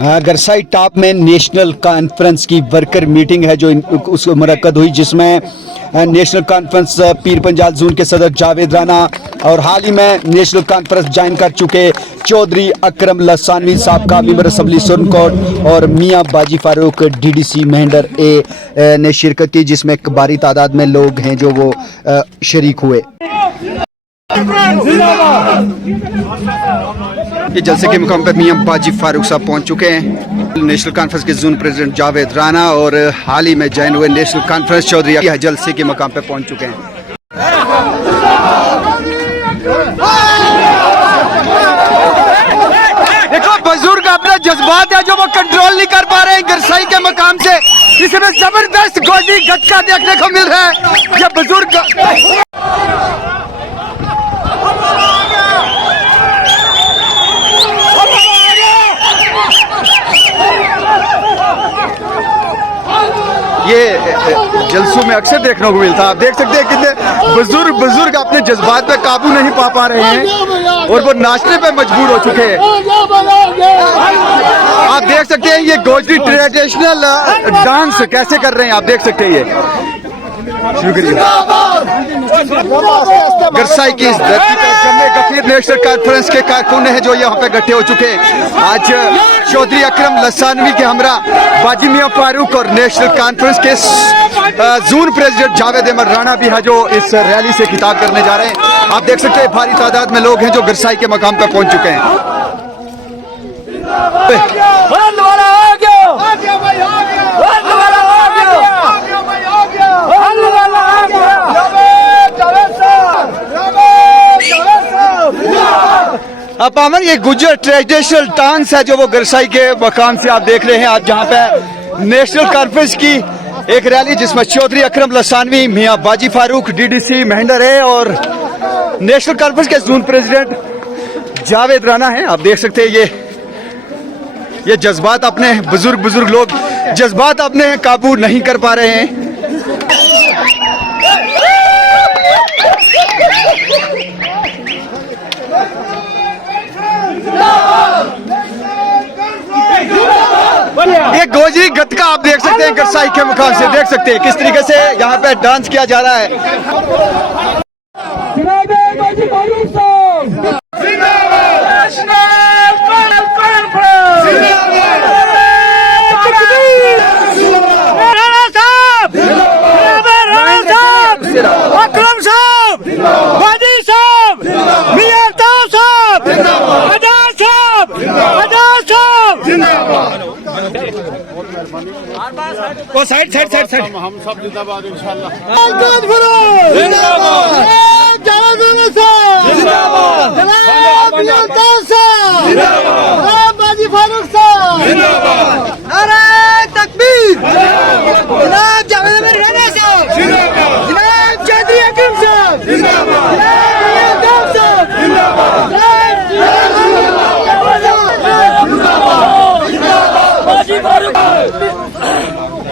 गरसाई top में national conference की worker meeting है जो उस मुनक्कद हुई, जिसमें national conference Pir Panjal zone के सदर जावेद राना और हाल ही में नेशनल कॉन्फ्रेंस ज्वाइन कर चुके चौधरी अकरम लसानवी साहब का मेंबर असम्बली सुरनकोट और मियाँ बाजी फारूक डीडीसी मेहंडर ए ने शिरकत की, जिसमें एक भारी तादाद में लोग हैं जो वो शरीक हुए। ये जलसे के मुकाम पर मियाँ बाजी फारूक साहब पहुंच चुके हैं। नेशनल कॉन्फ्रेंस के जोन प्रेसिडेंट जावेद राना और हाल ही में ज्वाइन हुए नेशनल कॉन्फ्रेंस चौधरी जलसे के मुकाम पर पहुंच चुके हैं। देखो बुजुर्ग अपने जज्बात है जो वो कंट्रोल नहीं कर पा रहे हैं गरसाई के मकाम से, इसमें जबरदस्त गोजी झटका देखने को मिल रहा है। ये बुजुर्ग ये जलसों में अक्सर देखने को मिलता है। आप देख सकते हैं कितने बुजुर्ग अपने जज्बात पे काबू नहीं पा रहे हैं और वो नाचने पे मजबूर हो चुके हैं। आप देख सकते हैं ये गोजरी ट्रेडिशनल डांस कैसे कर रहे हैं, आप देख सकते हैं। ये शुक्रिया। गरसाई की इस धरती पे जम्मे कफीर नेशनल कॉन्फ्रेंस के कारकुन हैं जो यहाँ पे इकट्ठे हो चुके हैं। आज चौधरी अकरम लसानवी के हमरा बाजी मियाँ फारूक और नेशनल कॉन्फ्रेंस के जोन प्रेसिडेंट जावेद अहमद राणा भी है जो इस रैली से खिताब करने जा रहे हैं। आप देख सकते हैं भारी तादाद में लोग हैं जो गरसाई के मकाम पर पहुंच चुके हैं। पावन ये गुजर ट्रेडिशनल डांस है जो वो गरसाई के मकाम से आप देख रहे हैं। आज जहाँ पे नेशनल कॉन्फ्रेंस की एक रैली जिसमें चौधरी अकरम लसानवी, मियाँ बाजी फारूक डीडीसी मेहंडर है और नेशनल कॉन्फ्रेंस के जोन प्रेसिडेंट जावेद राना है। आप देख सकते हैं ये जज्बात अपने बुजुर्ग लोग जज्बात अपने काबू नहीं कर पा रहे हैं। ये गोजरी गतका आप देख सकते हैं गरसाई के मुकाम से देख सकते हैं किस तरीके से यहाँ पे डांस किया जा रहा है। वो साइड हम सब जिंदाबाद इंशाल्लाह। बाजी फारूक साहब जिंदाबाद, नारे तकबीर, जनाब जावेद अहमद राणा साहब जिंदाबाद, जनाब चौधरी अकरम साहब जिंदाबाद, जनाब साहब जिंदाबाद, बाजी फारूक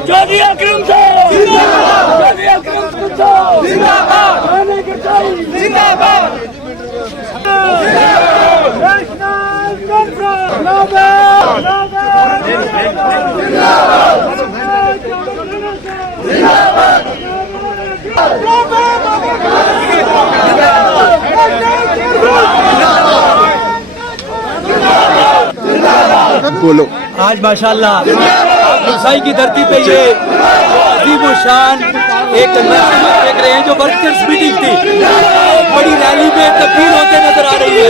चौधरी अकरम साहब जिंदाबाद, चौधरी अकरम साहब जिंदाबाद, जिंदाबाद। बोलो। आज माशाल्लाह गरसाई की धरती पे ये अजीब शान एक देख रहे हैं जो वर्कर्स मीटिंग थी, बड़ी रैली में तब्दील होते नजर आ रही है।